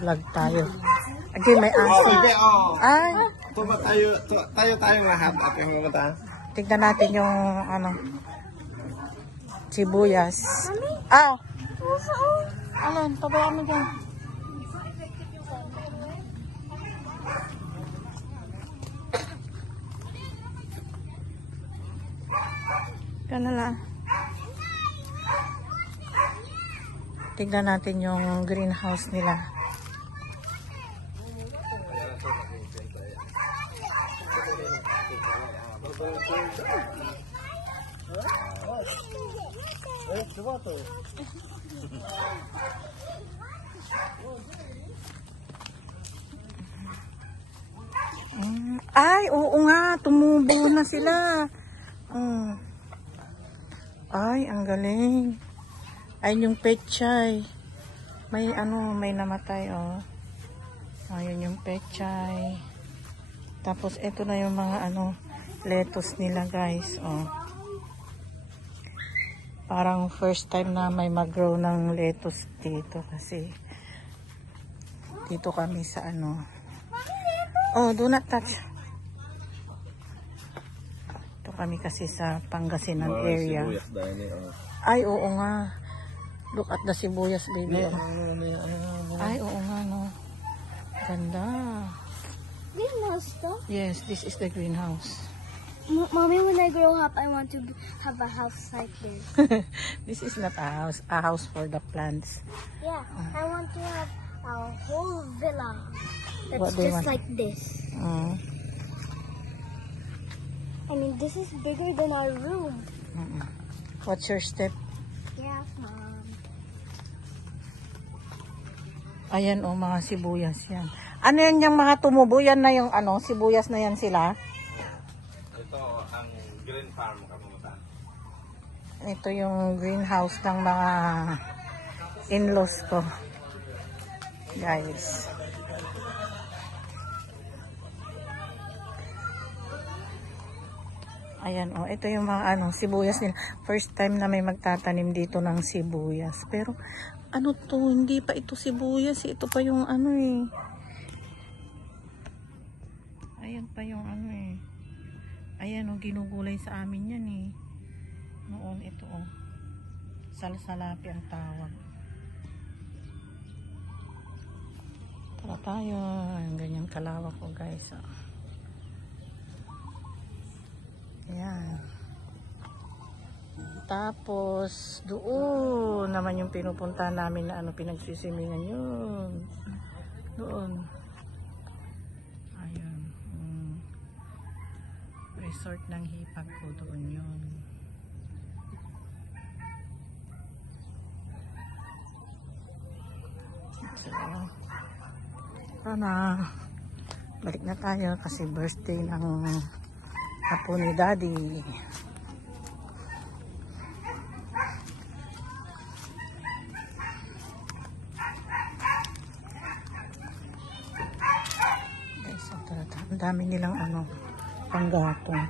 Vlog tayo. Again, may aso. Ay. Tayo lahat at yung mga. Tignan natin yung ano. Sibuyas. Ah. Alan, pabayaan mo dyan. Kanala. Tignan natin yung greenhouse nila. Ay, oo nga, tumubo na sila. Ay, ang galing. Ayun yung pechay. May ano, may namatay, oh. Ayun yung pechay. Tapos, ito na yung mga ano, lettuce nila, guys, oh. Parang first time na may mag-grow ng lettuce dito kasi dito kami sa ano. Oh, do not touch. Dito kami kasi sa Pangasinan area. Ay, oo nga. Look at the sibuyas, baby. Ay, oo nga, no. Ganda. Greenhouse to? Yes, this is the greenhouse. Mommy, when I grow up, I want to have a house like this. This is not a house for the plants. Yeah, I want to have a whole villa What that's do you just want? like this. I mean, this is bigger than our room. What's your step? Yes, Mom. Ayan, oh, mga sibuyas yan. Ano yan yung mga tumubo? Yan na yung ano, sibuyas na yan sila? Ito ang green farm kamutan. Ito yung greenhouse ng mga in-laws ko. Guys. Ayan, oh, ito yung mga ano, sibuyas nila. First time na may magtatanim dito ng sibuyas. Pero ano to, hindi pa ito sibuyas, ito pa yung ano eh. Ayan pa yung ano eh. Ayan, oh, ginugulay sa amin yan eh. Noon ito, oh. Salsalapi ang tawag. Tara tayo. Ayan, ganyan kalawak ko, guys. Oh. Ayan. Tapos, doon naman yung pinupunta namin na ano, pinagsisimingan yun. Doon. Ayan. Resort ng hipag ko doon yun. So, sana balik na tayo kasi birthday ng apo ni Daddy. Guys, ang dami nilang ano, panggatong.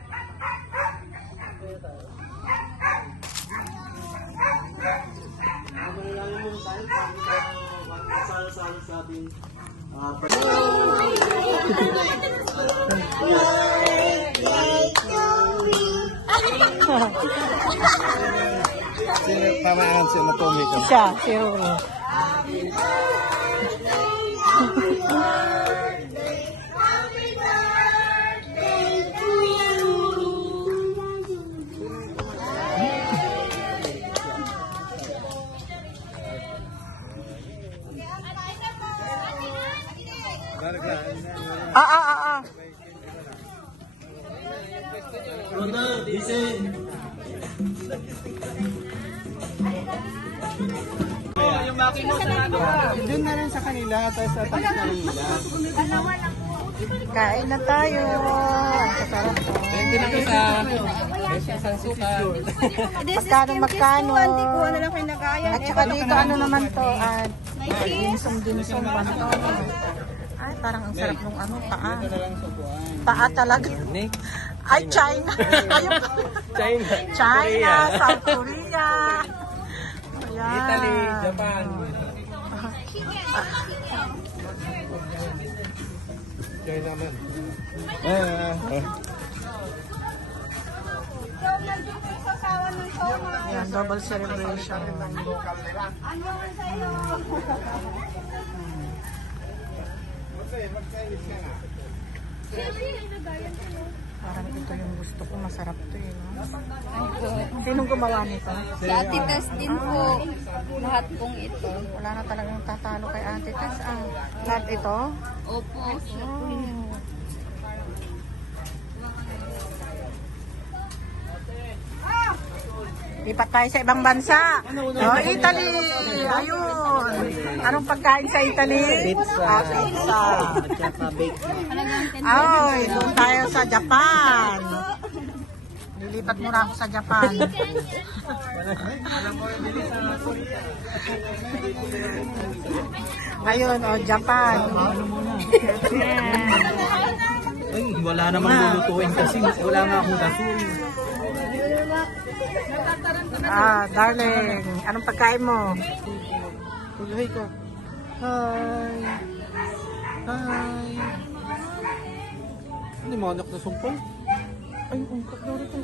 Sino tamaan siya na tumiko? Siya, si Rolo. Doon na rin sa kanila, tapos sa taas na rin nila. Kain na tayo. Ang sarap to. Hindi na sa isang suka. Magkano? Kuha na lang kayo nag-aya. At saka dito ano naman to? Dinsum ano. Ay, parang ang sarap ng ano, paa. Paa talaga. Ay, China. China, South Korea. Ayan. Italy, Japan. Joy naman. Yan, double celebration. Parang ito yung gusto ko. Masarap to eh. No? Sinong gumawa nito? Si Ate Tess din po. Lahat pong ito. Wala na talagang tatalo kay Ate Tess. Lahat ito? Opo. Oh. Lipat tayo sa ibang bansa. Oh, Italy. Ayun. Anong pagkain sa Italy? Pizza. Pizza. At saka bake. Ay, doon tayo sa Japan. Lilipat muna ako sa Japan. Ayun, oh, Japan. Ay, wala namang lulutuin kasi wala nga akong gasol. Darling, anong pagkain mo? Tuloy ko. Hi. Hi. Ano mo, anak na sumpong? Ay, ungkap daw rito.